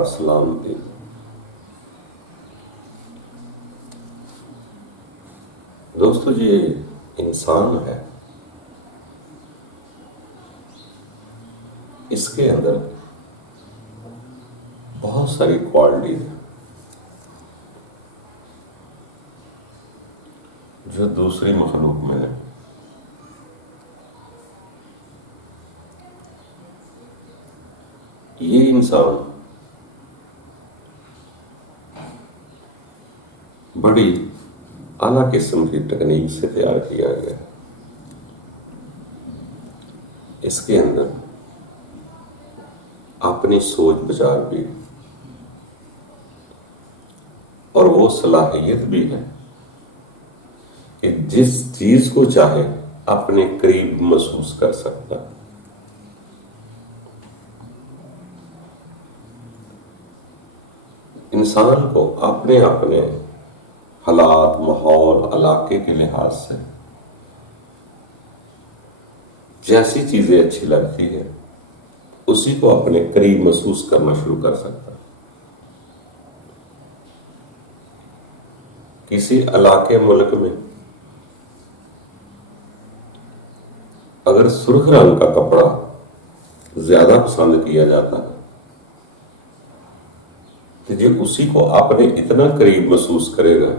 اور سلام بھی۔ دوستو، یہ انسان ہے، اس کے اندر بہت ساری کوالٹیز ہیں جو دوسری مخلوق میں ہے۔ یہ انسان بڑی اعلیٰ قسم کی ٹیکنیک سے تیار کیا گیا ہے۔ اس کے اندر اپنی سوچ بچار بھی اور وہ صلاحیت بھی ہے کہ جس چیز کو چاہے اپنے قریب محسوس کر سکتا ہے۔ انسان کو اپنے حالات، ماحول، علاقے کے لحاظ سے جیسی چیزیں اچھی لگتی ہے اسی کو اپنے قریب محسوس کرنا شروع کر سکتا ہے۔ کسی علاقے ملک میں اگر سرخ رنگ کا کپڑا زیادہ پسند کیا جاتا ہے تو یہ اسی کو اپنے اتنا قریب محسوس کرے گا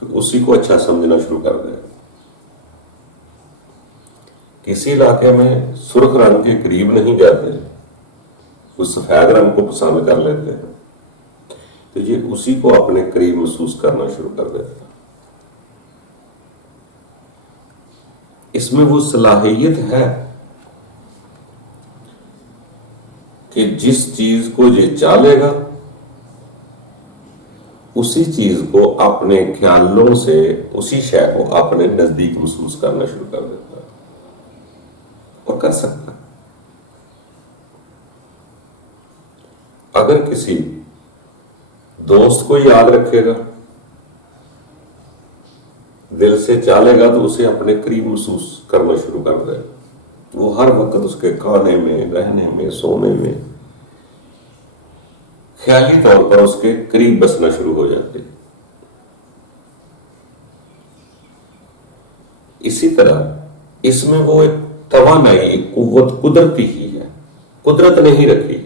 کہ اسی کو اچھا سمجھنا شروع کر دے گا۔ کسی علاقے میں سرخ رنگ کے قریب نہیں جاتے، وہ سفید رنگ کو پسند کر لیتے ہیں تو یہ اسی کو اپنے قریب محسوس کرنا شروع کر دیتا ہے۔ اس میں وہ صلاحیت ہے کہ جس چیز کو یہ چالے گا اسی چیز کو اپنے خیالوں سے اسی شے کو اپنے نزدیک محسوس کرنا شروع کر دیتا ہے اور کر سکتا ہے۔ اگر کسی دوست کو یاد رکھے گا، دل سے چالے گا تو اسے اپنے قریب محسوس کرنا شروع کر دے گا۔ وہ ہر وقت اس کے کھانے میں، رہنے میں، سونے میں خیالی طور پر اس کے قریب بسنا شروع ہو جاتے۔ اسی طرح اس میں وہ ایک توانائی، ایک قوت قدرتی ہی ہے، قدرت نے ہی رکھی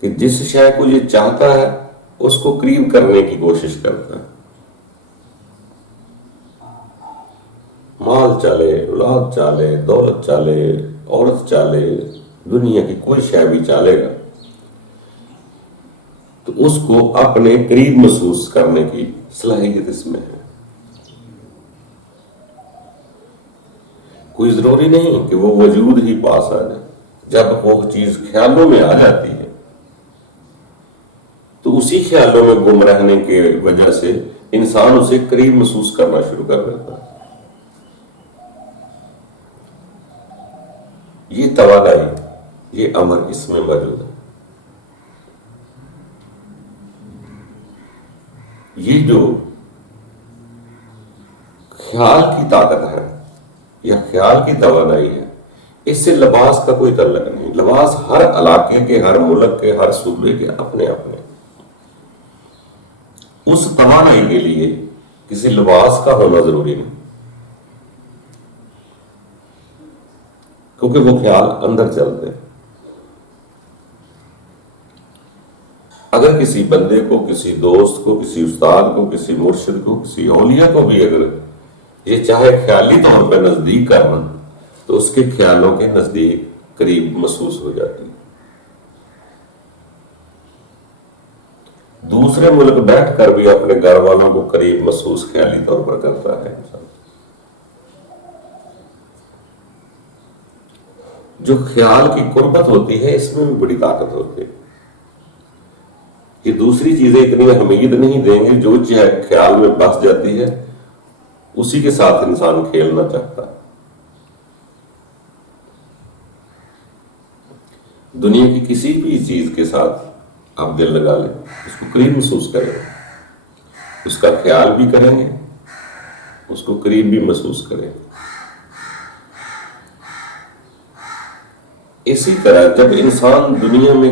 کہ جس شے کو یہ چاہتا ہے اس کو قریب کرنے کی کوشش کرتا ہے۔ مال چالے، اولاد چالے، دولت چالے، عورت چالے، دنیا کی کوئی شے بھی چالے گا تو اس کو اپنے قریب محسوس کرنے کی صلاحیت اس میں ہے۔ کوئی ضروری نہیں کہ وہ وجود ہی پاس آ جائے، جب وہ چیز خیالوں میں آ جاتی ہے تو اسی خیالوں میں گم رہنے کی وجہ سے انسان اسے قریب محسوس کرنا شروع کر دیتا ہے۔ یہ توانائی، یہ امر اس میں موجود ہے۔ یہ جو خیال کی طاقت ہے یا خیال کی توانائی ہے، اس سے لباس کا کوئی تعلق نہیں۔ لباس ہر علاقے کے، ہر ملک کے، ہر صوبے کے اپنے اپنے۔ اس توانائی کے لیے کسی لباس کا ہونا ضروری نہیں، کیونکہ وہ خیال اندر چلتے ہیں۔ اگر کسی بندے کو، کسی دوست کو، کسی استاد کو، کسی مرشد کو، کسی اولیاء کو بھی اگر یہ چاہے خیالی طور پہ نزدیک کرنا تو اس کے خیالوں کے نزدیک قریب محسوس ہو جاتی ہے۔ دوسرے ملک بیٹھ کر بھی اپنے گھر والوں کو قریب محسوس خیالی طور پر کرتا ہے انسان۔ جو خیال کی قربت ہوتی ہے اس میں بھی بڑی طاقت ہوتی ہے۔ یہ دوسری چیزیں اتنی اہمیت نہیں دیں گی، جو چیز خیال میں بس جاتی ہے اسی کے ساتھ انسان کھیلنا چاہتا ہے۔ دنیا کی کسی بھی چیز کے ساتھ آپ دل لگا لیں، اس کو قریب محسوس کریں، اس کا خیال بھی کریں گے، اس کو قریب بھی محسوس کریں۔ اسی طرح جب انسان دنیا میں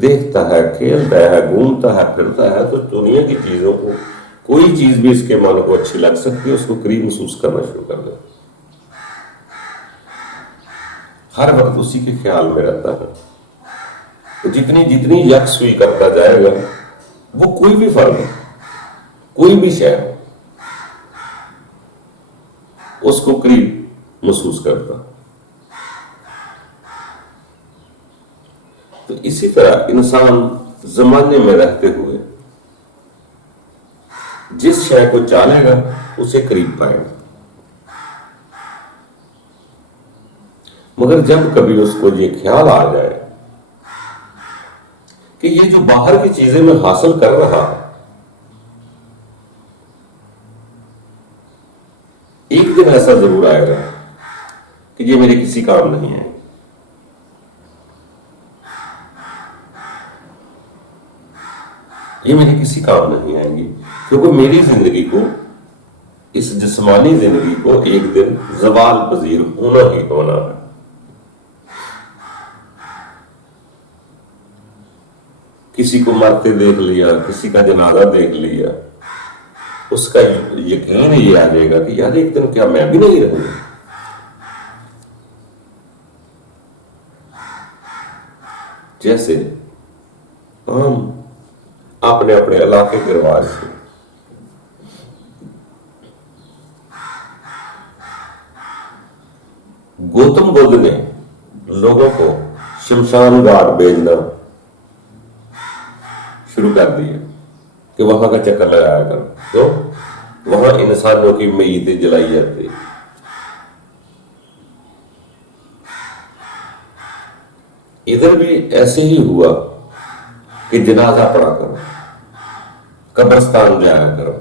دیکھتا ہے، کھیلتا ہے، گھومتا ہے، پھرتا ہے، تو دنیا کی چیزوں کو، کوئی چیز بھی اس کے من کو اچھی لگ سکتی ہے، اس کو قریب محسوس کرنا شروع کر دے، ہر وقت اسی کے خیال میں رہتا ہے. تو جتنی جتنی یکسوئی کرتا جائے گا، وہ کوئی بھی فرق، کوئی بھی شے اس کو قریب محسوس کرتا. تو اسی طرح انسان زمانے میں رہتے ہوئے جس شے کو چاہے گا اسے قریب پائے گا. مگر جب کبھی اس کو یہ خیال آ جائے کہ یہ جو باہر کی چیزیں میں حاصل کر رہا، ایک دن ایسا ضرور آئے گا کہ یہ میرے کسی کام نہیں ہے. یہ میرے کسی کام نہیں آئیں گی، کیونکہ میری زندگی کو، اس جسمانی زندگی کو ایک دن زوال پذیر ہونا ہی ہونا ہے. کسی کو مرتے دیکھ لیا، کسی کا جنازہ دیکھ لیا، اس کا یقین یہ آ جائے گا کہ یار ایک دن کیا میں بھی نہیں رہوں گا. جیسے ہم اپنے اپنے علاقے کے رواج سے گوتم بدھ نے لوگوں کو شمشان گھاٹ بھیجنا شروع کر دیا کہ وہاں کا چکر لگایا کر، تو وہاں انسانوں کی میتیں جلائی جاتی. ادھر بھی ایسے ہی ہوا کہ جنازہ پڑا کرو، قبرستان جایا کرو،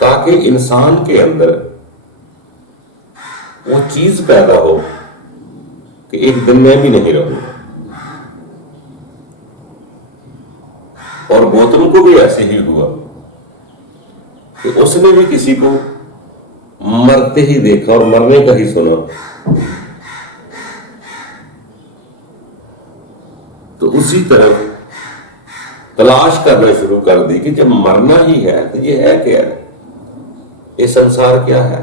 تاکہ انسان کے اندر وہ چیز پیدا ہو کہ ایک دن میں بھی نہیں رہوں گا. اور گوتم کو بھی ایسے ہی ہوا کہ اس نے بھی کسی کو مرتے ہی دیکھا اور مرنے کا ہی سنا، تو اسی طرح تلاش کرنا شروع کر دی کہ جب مرنا ہی ہے تو یہ ہے کیا ہے، یہ سنسار کیا ہے.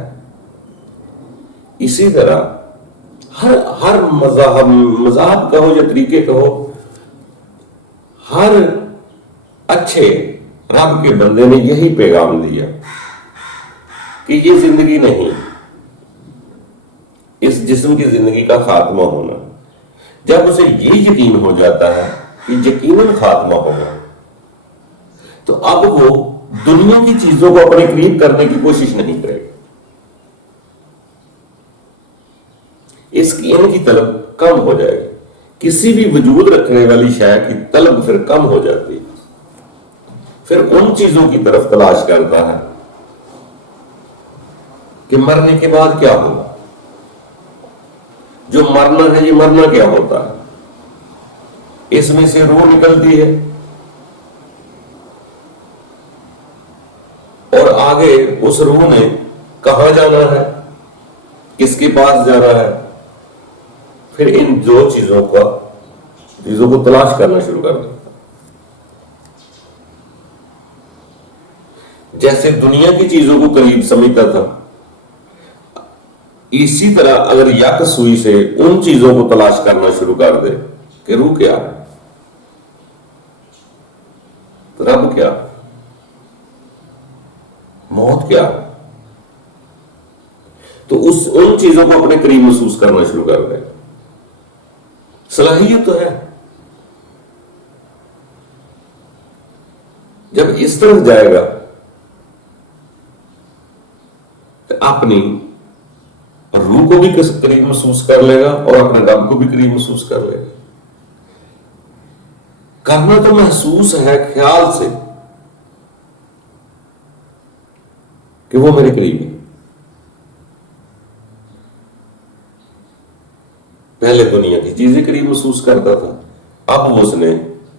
اسی طرح ہر مذہب کا ہو یا طریقے کا ہو، ہر اچھے رب کے بندے نے یہی پیغام دیا کہ یہ زندگی نہیں، اس جسم کی زندگی کا خاتمہ ہونا. جب اسے یہ یقین ہو جاتا ہے کہ یقیناً خاتمہ ہوگا، تو اب وہ دنیا کی چیزوں کو اپنے قریب کرنے کی کوشش نہیں کرے گا. اس کی ان کی طلب کم ہو جائے گی. کسی بھی وجود رکھنے والی شے کی طلب پھر کم ہو جاتی ہے. پھر ان چیزوں کی طرف تلاش کرتا ہے کہ مرنے کے بعد کیا ہوگا. جو مرنا ہے، یہ مرنا کیا ہوتا ہے؟ اس میں سے روح نکلتی ہے اور آگے اس روح نے کہاں جانا ہے، کس کے پاس جانا ہے. پھر ان دو چیزوں کو تلاش کرنا شروع کر دیں. جیسے دنیا کی چیزوں کو قریب سمجھتا تھا، اسی طرح اگر یک سوئی سے ان چیزوں کو تلاش کرنا شروع کر دے کہ روح کیا ہے، رب کیا، موت کیا، تو ان چیزوں کو اپنے قریب محسوس کرنا شروع کر دے. صلاحیت تو ہے. جب اس طرف جائے گا تو اپنی روح کو بھی قریب محسوس کر لے گا اور اپنے رب کو بھی قریب محسوس کر لے گا. کرنا تو محسوس ہے خیال سے کہ وہ میرے قریب ہے. پہلے دنیا کی چیزیں قریب محسوس کرتا تھا، اب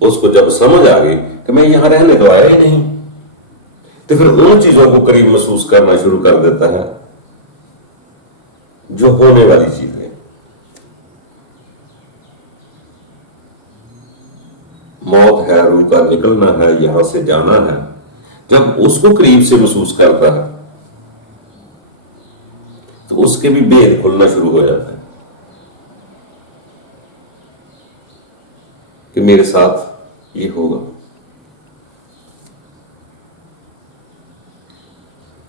اس کو جب سمجھ آ گئی کہ میں یہاں رہنے تو آیا ہی نہیں، تو پھر ان چیزوں کو قریب محسوس کرنا شروع کر دیتا ہے جو ہونے والی چیز ہے. موت ہے، روح کا نکلنا ہے، یہاں سے جانا ہے، جب اس کو قریب سے محسوس کرتا ہے تو اس کے بھی بھید کھلنا شروع ہو جاتا ہے کہ میرے ساتھ یہ ہوگا۔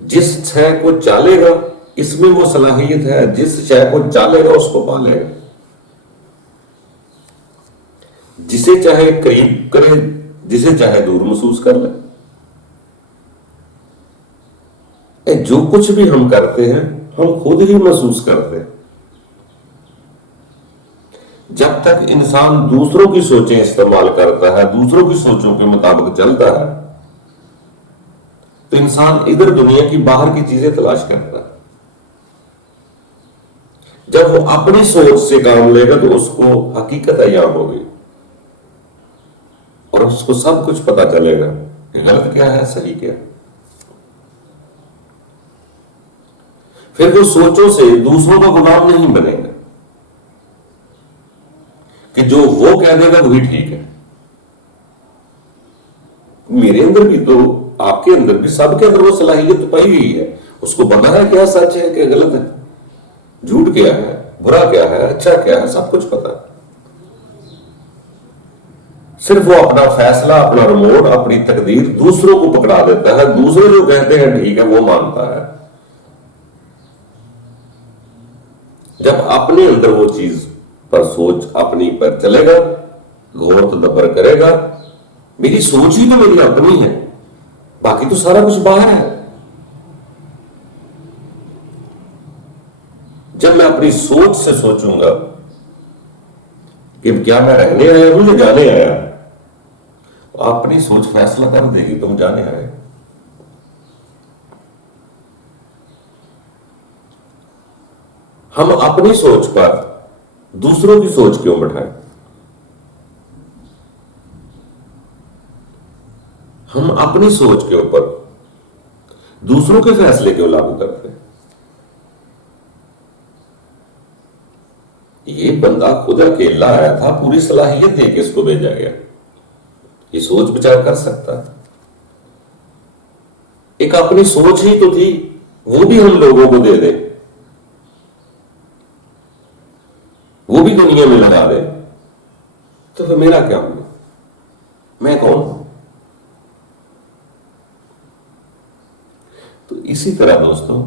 جس شے کو چالے گا اس میں وہ صلاحیت ہے، جس شے کو چالے گا اس کو پالے گا، جسے چاہے قریب کرے، جسے چاہے دور محسوس کر لے۔ جو کچھ بھی ہم کرتے ہیں ہم خود ہی محسوس کرتے ہیں۔ جب تک انسان دوسروں کی سوچیں استعمال کرتا ہے، دوسروں کی سوچوں کے مطابق چلتا ہے، تو انسان ادھر دنیا کی باہر کی چیزیں تلاش کرتا ہے۔ جب وہ اپنی سوچ سے کام لے گا تو اس کو حقیقت عیاں ہوگی اور اس کو سب کچھ پتا چلے گا کہ غلط کیا ہے، صحیح کیا ہے۔ پھر وہ سوچوں سے دوسروں کا غلام نہیں بنے گا کہ جو وہ کہہ دے گا وہی ٹھیک ہے۔ میرے اندر بھی تو، آپ کے اندر بھی، سب کے اندر وہ صلاحیت پائی ہوئی ہے، اس کو پتا ہے کیا سچ ہے کیا غلط ہے، جھوٹ کیا ہے، برا کیا ہے، اچھا کیا ہے، سب کچھ پتا ہے۔ صرف وہ اپنا فیصلہ، اپنا ریموٹ، اپنی تقدیر دوسروں کو پکڑا دیتا ہے، دوسرے جو کہتے ہیں ٹھیک ہے وہ مانتا ہے۔ جب اپنے اندر وہ چیز پر سوچ اپنی پر چلے گا، غور تدبر کرے گا، میری سوچ ہی تو میری اپنی ہے، باقی تو سارا کچھ باہر ہے۔ جب میں اپنی سوچ سے سوچوں گا کہ کیا میں رہنے آیا ہوں یا جانے آیا، اپنی سوچ فیصلہ کر دے گی تم جانے آئے۔ ہم اپنی سوچ پر دوسروں کی سوچ کیوں بٹھائیں؟ ہم اپنی سوچ کے اوپر دوسروں کے فیصلے کیوں لاگو کرتے ہیں؟ یہ بندہ خود اکیلا آیا تھا، پوری صلاحیت دے کے اس کو بھیجا گیا، یہ سوچ بچار کر سکتا ہے۔ ایک اپنی سوچ ہی تو تھی، وہ بھی ہم لوگوں کو دے دے، وہ بھی دنیا میں لگا دے، تو پھر میرا کیا ہوگا؟ میں کون ہوں؟ تو اسی طرح دوستوں،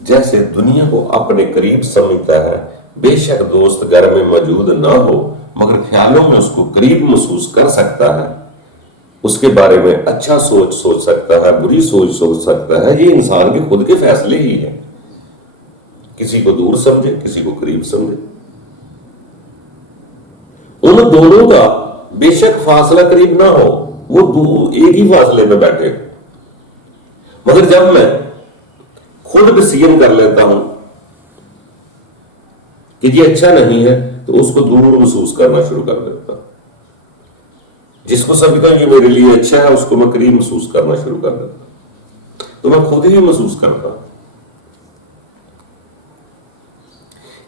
جیسے دنیا کو اپنے قریب سمجھتا ہے، بے شک دوست گھر میں موجود نہ ہو مگر خیالوں میں اس کو قریب محسوس کر سکتا ہے، اس کے بارے میں اچھا سوچ سکتا ہے، بری سوچ سکتا ہے، یہ انسان کے خود کے فیصلے ہی ہیں۔ کسی کو دور سمجھے، کسی کو قریب سمجھے، ان دونوں کا بے شک فاصلہ قریب نہ ہو، وہ ایک ہی فاصلے پہ بیٹھے، مگر جب میں خود ڈسیژن کر لیتا ہوں کہ یہ اچھا نہیں ہے تو اس کو دور محسوس کرنا شروع کر دیتا ہوں۔ جس کو سمجھتا ہوں یہ میرے لیے اچھا ہے اس کو میں قریب محسوس کرنا شروع کر دیتا ہوں، تو میں خود ہی محسوس کرتا ہوں۔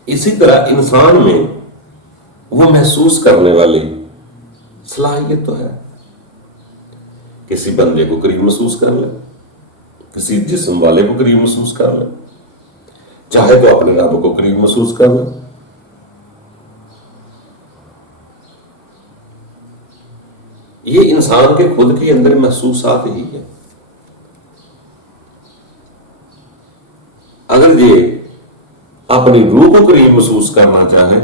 اسی طرح انسان میں وہ محسوس کرنے والی صلاحیت تو ہے، کسی بندے کو قریب محسوس کر لے، کسی جسم والے کو قریب محسوس کر لے، چاہے تو اپنے رب کو قریب محسوس کر لے۔ یہ انسان کے خود کے اندر محسوسات ہی ہے۔ اگر یہ اپنی روح کو قریب محسوس کرنا چاہے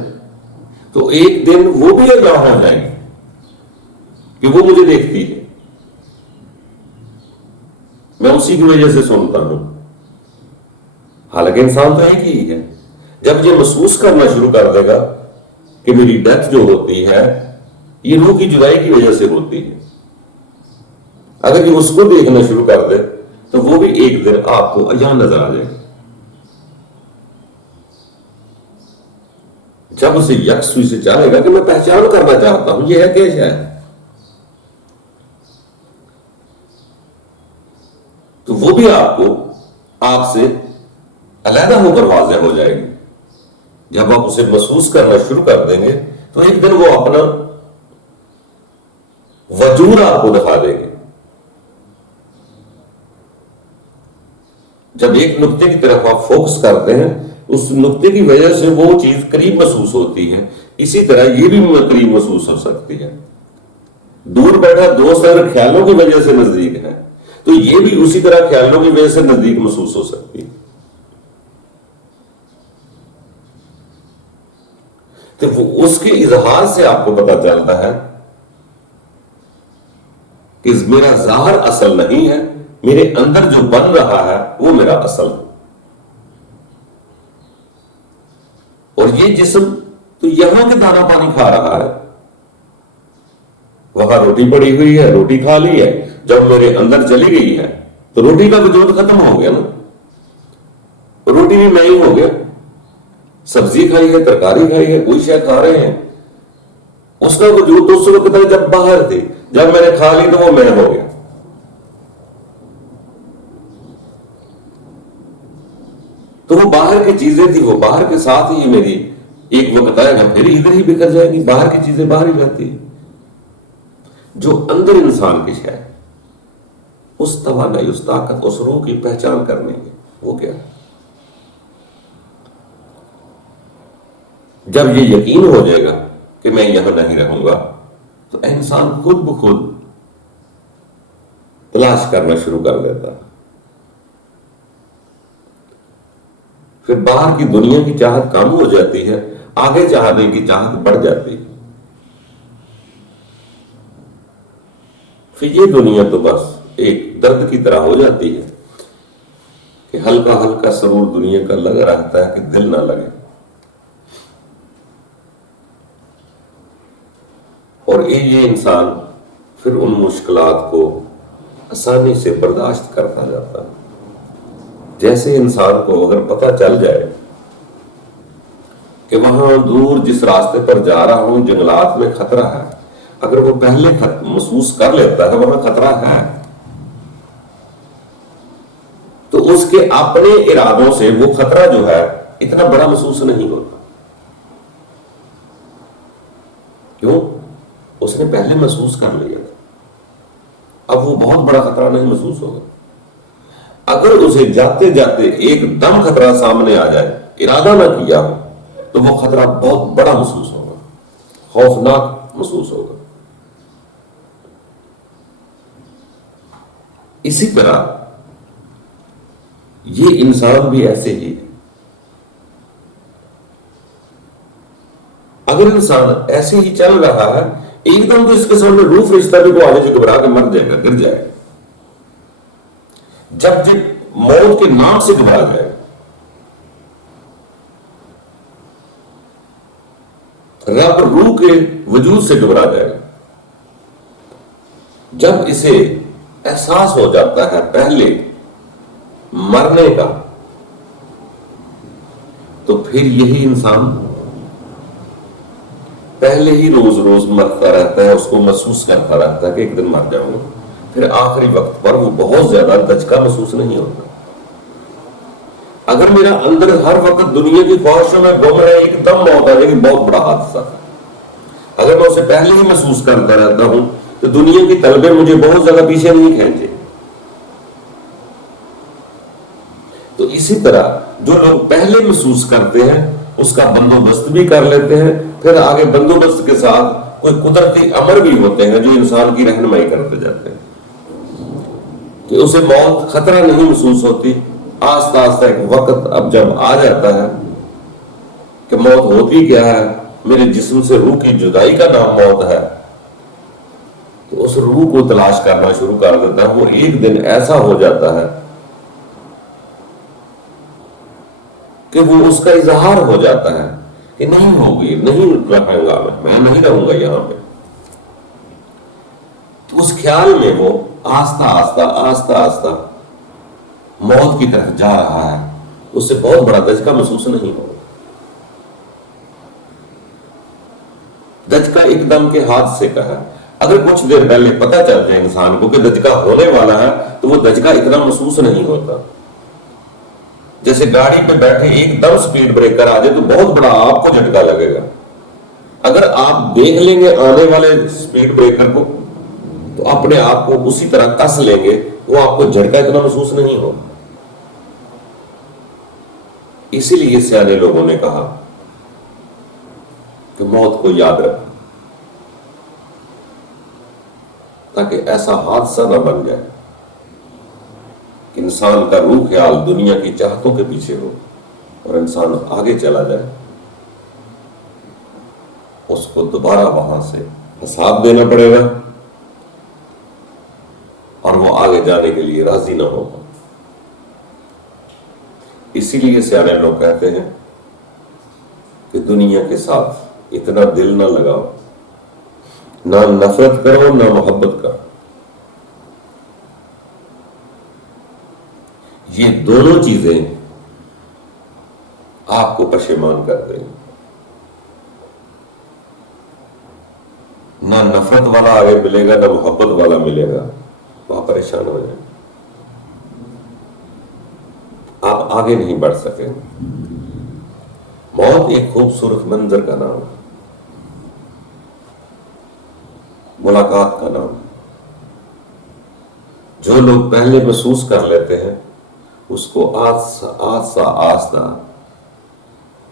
تو ایک دن وہ بھی آگاہ ہو جائے گی کہ وہ مجھے دیکھتی ہے، میں اسی کی وجہ سے سنتا ہوں، حالانکہ انسان تو ایک ہی ہے۔ جب یہ محسوس کرنا شروع کر دے گا کہ میری ڈیتھ جو ہوتی ہے یہ روح کی جدائی کی وجہ سے ہوتی ہے، اگر یہ اس کو دیکھنا شروع کر دے تو وہ بھی ایک دن آپ کو عیاں نظر آ جائے گا۔ جب اسے یکسوئی سے چاہے گا کہ میں پہچان کرنا چاہتا ہوں یہ ہے کیا ہے، تو وہ بھی آپ سے علیحدہ ہو کر واضح ہو جائے گی۔ جب آپ اسے محسوس کرنا شروع کر دیں گے تو ایک دن وہ اپنا ضرور آپ کو دکھا دے گی. جب ایک نقطے کی طرف آپ فوکس کرتے ہیں اس نقطے کی وجہ سے وہ چیز قریب محسوس ہوتی ہے. اسی طرح یہ بھی قریب محسوس ہو سکتی ہے. دور بیٹھا دوست اگر خیالوں کی وجہ سے نزدیک ہے تو یہ بھی اسی طرح خیالوں کی وجہ سے نزدیک محسوس ہو سکتی ہے. تو وہ اس کے اظہار سے آپ کو پتا چلتا ہے کہ میرا ظاہر اصل نہیں ہے، میرے اندر جو بن رہا ہے وہ میرا اصل ہے. اور یہ جسم تو یہاں کے دانا پانی کھا رہا ہے، وہاں روٹی پڑی ہوئی ہے، روٹی کھا لی ہے. جب میرے اندر چلی گئی ہے تو روٹی کا وجود ختم ہو گیا نا، روٹی بھی میں ہی ہو گیا. سبزی کھائی ہے، ترکاری کھائی ہے، کوئی شے کھا رہے ہیں، اس کا وجود تو اس وقت ہے جب باہر تھی. جب میں نے کھا لی تو وہ میں ہو گیا. تو وہ باہر کی چیزیں تھی، وہ باہر کے ساتھ ہی میری ایک وقت آئے گا پھر ادھر ہی بکھر جائیں گی. باہر کی چیزیں باہر ہی رہتی ہیں. جو اندر انسان کی شے، اس توانائی، اس طاقت، اس روح کی پہچان کرنے کی، وہ کیا ہے؟ جب یہ یقین ہو جائے گا کہ میں یہاں نہیں رہوں گا تو انسان خود بخود تلاش کرنا شروع کر دیتا ہے. پھر باہر کی دنیا کی چاہت کم ہو جاتی ہے، آگے چاہنے کی چاہت بڑھ جاتی ہے. پھر یہ دنیا تو بس ایک درد کی طرح ہو جاتی ہے کہ ہلکا ہلکا سرور دنیا کا لگا رہتا ہے کہ دل نہ لگے. اور یہ انسان پھر ان مشکلات کو آسانی سے برداشت کرتا جاتا ہے. جیسے انسان کو اگر پتہ چل جائے کہ وہاں دور جس راستے پر جا رہا ہوں جنگلات میں خطرہ ہے، اگر وہ پہلے محسوس کر لیتا ہے وہاں خطرہ ہے تو اس کے اپنے ارادوں سے وہ خطرہ جو ہے اتنا بڑا محسوس نہیں ہوتا. کیوں؟ اس نے پہلے محسوس کر لیا تھا. اب وہ بہت بڑا خطرہ نہیں محسوس ہوگا. اگر اسے جاتے جاتے ایک دم خطرہ سامنے آ جائے، ارادہ نہ کیا ہو، تو وہ خطرہ بہت بڑا محسوس ہوگا، خوفناک محسوس ہوگا. اسی طرح یہ انسان بھی ایسے ہی ہے. اگر انسان ایسے ہی چل رہا ہے ایک دم تو اس کے سامنے روح فرشتہ بھی کو آگے سے گھبرا کے مر جائے گا، گر جائے گا. جب موت کے نام سے گھبرا جائے گا، رب روح کے وجود سے گھبرا جائے گا. جب اسے احساس ہو جاتا ہے پہلے مرنے کا تو پھر یہی انسان پہلے ہی روز روز مرتا رہتا ہے، اس کو محسوس کرتا رہتا ہے کہ ایک دن مر جاؤں گا. پھر آخری وقت پر وہ بہت زیادہ دھچکا محسوس نہیں ہوتا. اگر میرا اندر ہر وقت دنیا کی خواہشوں میں گم رہے ایک دم موت آ جائے گی، بہت بڑا حادثہ ہے. اگر میں اسے پہلے ہی محسوس کرتا رہتا ہوں تو دنیا کی طلبیں مجھے بہت زیادہ پیچھے نہیں کھینچے. تو اسی طرح جو لوگ پہلے محسوس کرتے ہیں اس کا بندوبست بھی کر لیتے ہیں، پھر آگے بندوبست کے ساتھ کوئی قدرتی امر بھی ہوتے ہیں جو انسان کی رہنمائی کرتے جاتے ہیں کہ اسے موت خطرہ نہیں محسوس ہوتی. آہستہ آہستہ ایک وقت اب جب آ جاتا ہے کہ موت ہوتی کیا ہے، میرے جسم سے روح کی جدائی کا نام موت ہے، تو اس روح کو تلاش کرنا شروع کر دیتا ہے. وہ ایک دن ایسا ہو جاتا ہے کہ وہ اس کا اظہار ہو جاتا ہے کہ نہیں ہوگی، نہیں رہوں گا، میں نہیں رہوں گا یہاں پہ. تو اس خیال میں وہ آہستہ آہستہ آہستہ موت کی طرف جا رہا ہے. اس سے بہت بڑا دھچکا محسوس نہیں ہوگا. دھچکا ایک دم کے حادثے کا ہے. اگر کچھ دیر پہلے پتہ چل جائے انسان کو کہ دھچکا ہونے والا ہے تو وہ دھچکا اتنا محسوس نہیں ہوتا. جیسے گاڑی پہ بیٹھے ایک دم سپیڈ بریکر آ جائے تو بہت بڑا آپ کو جھٹکا لگے گا. اگر آپ دیکھ لیں گے آنے والے سپیڈ بریکر کو تو اپنے آپ کو اسی طرح کس لیں گے، وہ آپ کو جھٹکا اتنا محسوس نہیں ہو. اسی لیے سیانے لوگوں نے کہا کہ موت کو یاد رکھ، تاکہ ایسا حادثہ نہ بن جائے کہ انسان کا روح خیال دنیا کی چاہتوں کے پیچھے ہو اور انسان آگے چلا جائے، اس کو دوبارہ وہاں سے حساب دینا پڑے گا اور وہ آگے جانے کے لیے راضی نہ ہوگا. اسی لیے سیانے لوگ کہتے ہیں کہ دنیا کے ساتھ اتنا دل نہ لگاؤ، نہ نفرت کرو نہ محبت کرو. یہ دونوں چیزیں آپ کو پشیمان کر دیں گے. نہ نفرت والا آگے ملے گا نہ محبت والا ملے گا، آپ پریشان ہو جائیں، آپ آگے نہیں بڑھ سکیں. موت ایک خوبصورت منظر کا نام ہے، ملاقات کا نام. جو لوگ پہلے محسوس کر لیتے ہیں اس کو آہستہ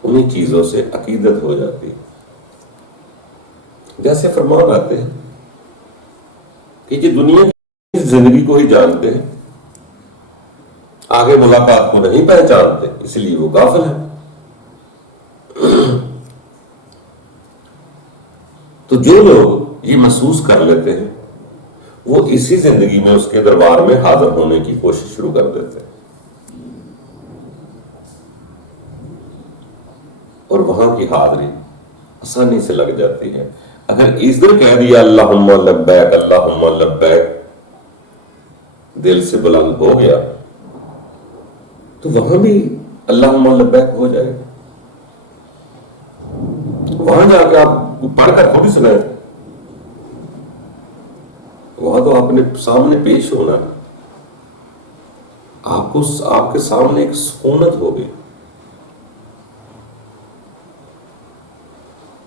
انہی چیزوں سے عقیدت ہو جاتی ہے. جیسے فرمان آتے ہیں کہ یہ دنیا کی زندگی کو ہی جانتے ہیں، آگے ملاقات کو نہیں پہچانتے، اس لیے وہ غافل ہیں. تو جو لوگ یہ محسوس کر لیتے ہیں وہ اسی زندگی میں اس کے دربار میں حاضر ہونے کی کوشش شروع کر دیتے ہیں اور وہاں کی حاضری آسانی سے لگ جاتی ہے. اگر اس دن کہہ دیا اللہم لبیک اللہم لبیک دل سے بلند ہو گیا تو وہاں بھی اللہم لبیک ہو جائے گا. وہاں جا کے آپ پڑھ کر تھوڑی سنائیں، وہاں تو آپ نے سامنے پیش ہونا ہے. آپ کے سامنے ایک سکونت ہوگی.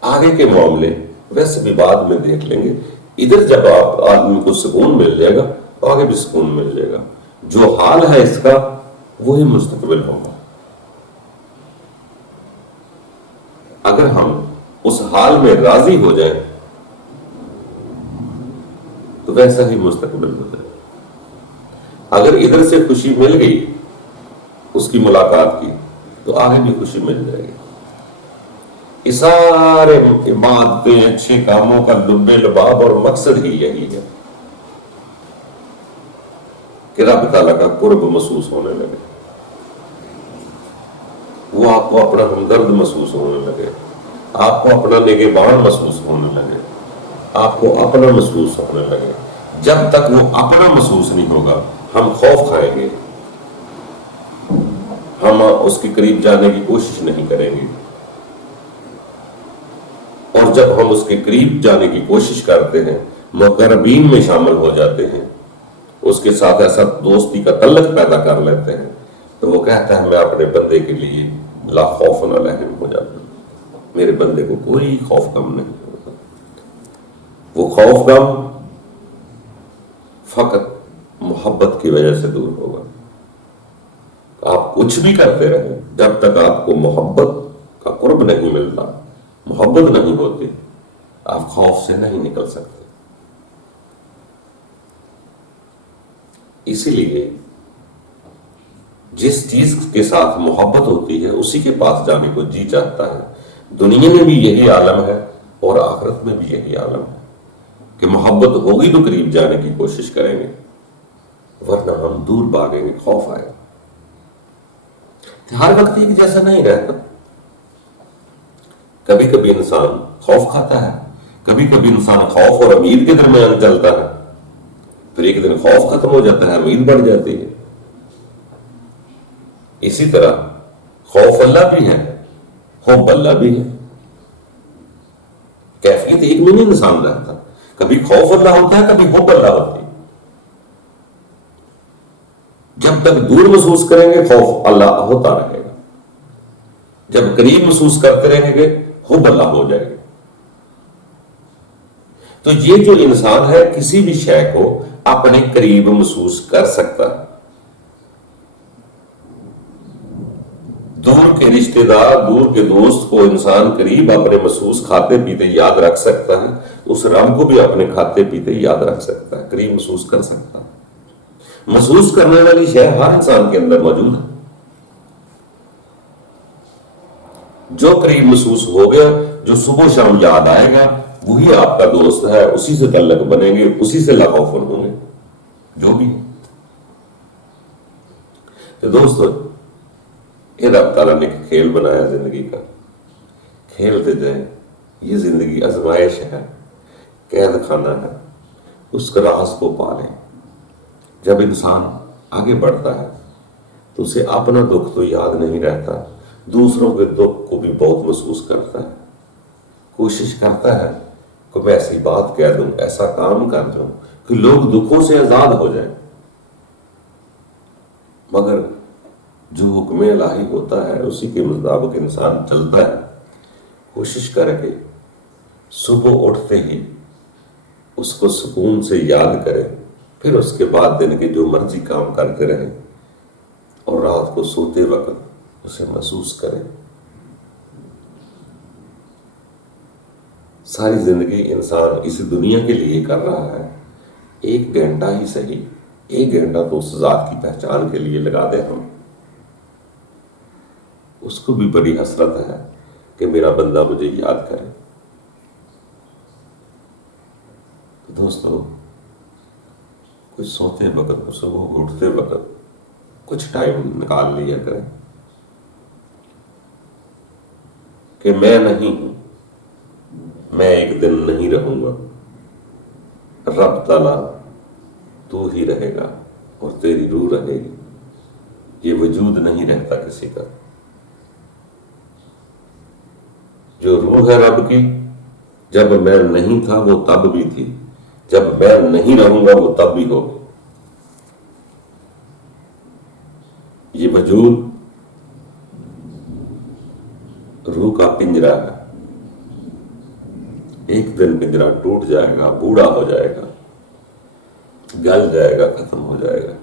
آگے کے معاملے ویسے بھی بعد میں دیکھ لیں گے. ادھر جب آپ آدمی کو سکون مل جائے گا تو آگے بھی سکون مل جائے گا. جو حال ہے اس کا وہی مستقبل ہوگا. اگر ہم اس حال میں راضی ہو جائیں تو ویسا ہی مستقبل ہو جائے. اگر ادھر سے خوشی مل گئی اس کی ملاقات کی تو آگے بھی خوشی مل جائے گی. یہ سارے عبادتیں اچھے کاموں کا لب لباب اور مقصد ہی یہی ہے کہ رب تعالیٰ کا قرب محسوس ہونے لگے، وہ آپ کو اپنا ہمدرد محسوس ہونے لگے، آپ کو اپنا نگہبان محسوس ہونے لگے، آپ کو اپنا محسوس ہونے لگے. جب تک وہ اپنا محسوس نہیں ہوگا ہم خوف کھائیں گے، ہم اس کے قریب جانے کی کوشش نہیں کریں گے. اور جب ہم اس کے قریب جانے کی کوشش کرتے ہیں، مقربین میں شامل ہو جاتے ہیں، اس کے ساتھ ایسا دوستی کا تعلق پیدا کر لیتے ہیں تو وہ کہتا ہے میں اپنے بندے کے لیے لا خوف علیہم ہو جاتا ہوں. میرے بندے کو کوئی خوف غم نہیں ہوگا. وہ خوف غم فقط محبت کی وجہ سے دور ہوگا. آپ کچھ بھی کرتے رہیں، جب تک آپ کو محبت کا قرب نہیں ملتا، محبت نہیں ہوتی، آپ خوف سے نہیں نکل سکتے. اسی لیے جس چیز کے ساتھ محبت ہوتی ہے اسی کے پاس جانے کو جی چاہتا ہے. دنیا میں بھی یہی عالم ہے اور آخرت میں بھی یہی عالم ہے کہ محبت ہوگی تو قریب جانے کی کوشش کریں گے، ورنہ ہم دور بھاگیں گے. خوف آئے گا. ہر وقت ایک جیسا نہیں رہتا. کبھی کبھی انسان خوف کھاتا ہے، کبھی کبھی انسان خوف اور امید کے درمیان چلتا ہے، پھر ایک دن خوف ختم ہو جاتا ہے، امید بڑھ جاتی ہے. اسی طرح خوف اللہ بھی ہے، حب اللہ بھی ہے. کیفیت ایک میں نہیں انسان رہتا. کبھی خوف اللہ ہوتا ہے، کبھی حب اللہ ہوتی ہے. جب تک دور محسوس کریں گے خوف اللہ ہوتا رہے گا، جب قریب محسوس کرتے رہیں گے حب اللہ ہو جائے گا. تو یہ جو انسان ہے کسی بھی شے کو اپنے قریب محسوس کر سکتا ہے. دور کے رشتہ دار، دور کے دوست کو انسان قریب اپنے محسوس کھاتے پیتے یاد رکھ سکتا ہے. اس رب کو بھی اپنے کھاتے پیتے یاد رکھ سکتا ہے، قریب محسوس کر سکتا ہے. محسوس کرنے والی شے ہر انسان کے اندر موجود ہے. جو قریب محسوس ہو گیا، جو صبح شام یاد آئے گا، وہی آپ کا دوست ہے. اسی سے تعلق بنیں گے، اسی سے لاغوفن ہوں گے جو بھی. تو دوستو، یہ رب تعالیٰ نے کھیل بنایا زندگی کا. کھیلتے جائیں. یہ زندگی آزمائش ہے، قید خانہ ہے. اس کا راز کو پالیں. جب انسان آگے بڑھتا ہے تو اسے اپنا دکھ تو یاد نہیں رہتا، دوسروں کے دکھ کو بھی بہت محسوس کرتا ہے. کوشش کرتا ہے کہ میں ایسی بات کہہ دوں، ایسا کام کر دوں کہ لوگ دکھوں سے آزاد ہو جائیں. مگر جو حکم الہی ہوتا ہے اسی کے مطابق انسان چلتا ہے. کوشش کر کے صبح اٹھتے ہی اس کو سکون سے یاد کرے، پھر اس کے بعد دن کے جو مرضی کام کرتے رہے، اور رات کو سوتے وقت اسے محسوس کرے. ساری زندگی انسان اس دنیا کے لیے کر رہا ہے. 1 گھنٹہ ہی صحیح، 1 گھنٹہ تو اس ذات کی پہچان کے لیے لگا دیں ہم. اس کو بھی بڑی حسرت ہے کہ میرا بندہ مجھے یاد کرے. دوستو، کچھ سوتے وقت، صبح اٹھتے وقت کچھ ٹائم نکال لیا کریں کہ میں نہیں ہوں، میں ایک دن نہیں رہوں گا. رب تعالیٰ تو ہی رہے گا اور تیری روح رہے گی. یہ وجود نہیں رہتا کسی کا. جو روح ہے رب کی، جب میں نہیں تھا وہ تب بھی تھی، جب میں نہیں رہوں گا وہ تب بھی ہوگی. یہ وجود روح کا پنجرا ہے. ایک دن پنجرا ٹوٹ جائے گا، بوڑھا ہو جائے گا، گل جائے گا، ختم ہو جائے گا.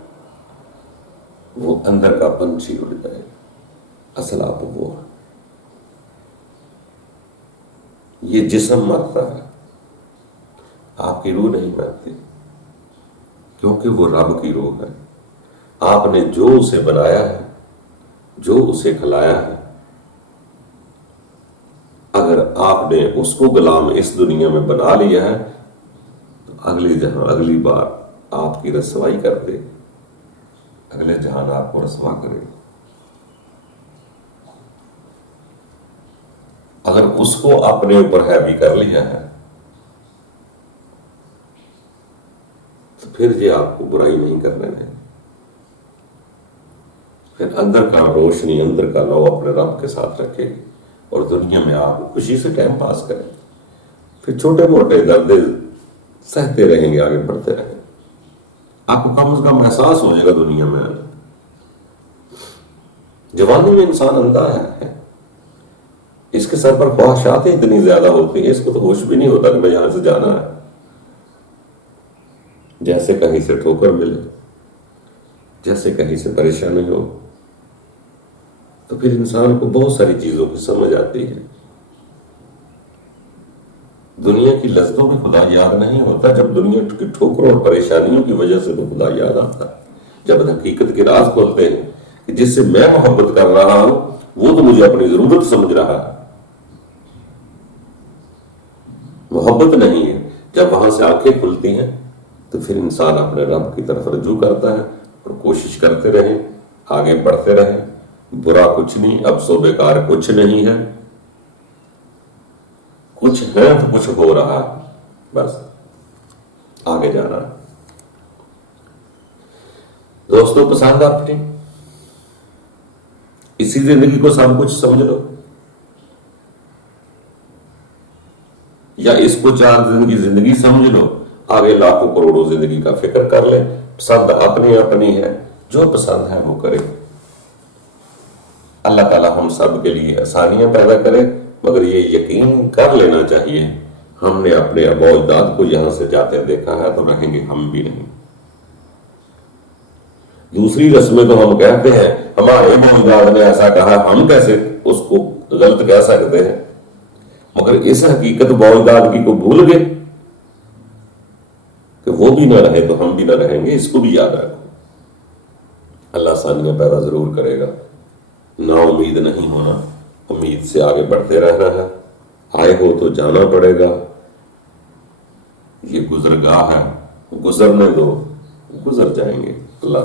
وہ اندر کا پنچھی اڑ جائے گا. اصل آپ وہ ہے. یہ جسم مرتا ہے، آپ کی روح نہیں مرتی، کیونکہ وہ رب کی روح ہے. آپ نے جو اسے بنایا ہے، جو اسے کھلایا ہے، اگر آپ نے اس کو غلام اس دنیا میں بنا لیا ہے تو اگلی بار آپ کی رسوائی کر دے، اگلے جہان آپ کو رسوا کرے. اگر اس کو اپنے اوپر ہیوی کر لیا ہے تو پھر یہ آپ کو برائی نہیں کرنے دیں. پھر اندر کا روشنی، اندر کا لو اپنے رب کے ساتھ رکھے اور دنیا میں آپ خوشی سے ٹائم پاس کریں. پھر چھوٹے موٹے درد سہتے رہیں گے، آگے بڑھتے رہیں گے. آپ کو کم از کم احساس ہو جائے گا دنیا میں. جوانی میں انسان اندھا ہے، اس کے سر پر خواہشاتیں اتنی زیادہ ہوتی ہیں، اس کو تو ہوش بھی نہیں ہوتا کہ میں یہاں سے جانا ہے. جیسے کہیں سے ٹھوکر ملے، جیسے کہیں سے پریشانی ہو، تو پھر انسان کو بہت ساری چیزوں کی سمجھ آتی ہے. دنیا کی لذتوں میں خدا یاد نہیں ہوتا، جب دنیا کی ٹھوکروں اور پریشانیوں کی وجہ سے تو خدا یاد آتا ہے. جب حقیقت کے راز کھولتے ہیں کہ جس سے میں محبت کر رہا ہوں وہ تو مجھے اپنی ضرورت سمجھ رہا ہے، محبت نہیں ہے. جب وہاں سے آنکھیں کھلتی ہیں تو پھر انسان اپنے رب کی طرف رجوع کرتا ہے اور کوشش کرتے رہیں، آگے بڑھتے رہیں. برا کچھ نہیں، افس و بیکار کچھ نہیں ہے. کچھ ہے تو کچھ ہو رہا ہے، بس آگے جانا. دوستوں، پسند اپنی اسی زندگی کو سب کچھ سمجھ لو، یا اس کو 4 دن کی زندگی سمجھ لو، آگے لاکھوں کروڑوں زندگی کا فکر کر لیں. پسند اپنی اپنی ہے، جو پسند ہے وہ کرے. اللہ تعالیٰ ہم سب کے لیے آسانیاں پیدا کرے، مگر یہ یقین کر لینا چاہیے ہم نے اپنے آباء و اجداد کو یہاں سے جاتے دیکھا ہے تو رہیں گے ہم بھی نہیں۔ دوسری رسمیں تو ہم کہتے ہیں ہمارے آباء و اجداد نے ایسا کہا، ہم کیسے اس کو غلط کہہ سکتے ہیں؟ مگر اس حقیقت آباء و اجداد کی کو بھول گئے کہ وہ بھی نہ رہے تو ہم بھی نہ رہیں گے۔ اس کو بھی یاد رکھو۔ اللہ آسانیاں پیدا ضرور کرے گا، نا امید نہیں ہونا، امید سے آگے بڑھتے رہنا ہے۔ آئے ہو تو جانا پڑے گا، یہ گزرگاہ ہے، گزرنے دو، گزر جائیں گے۔ اللہ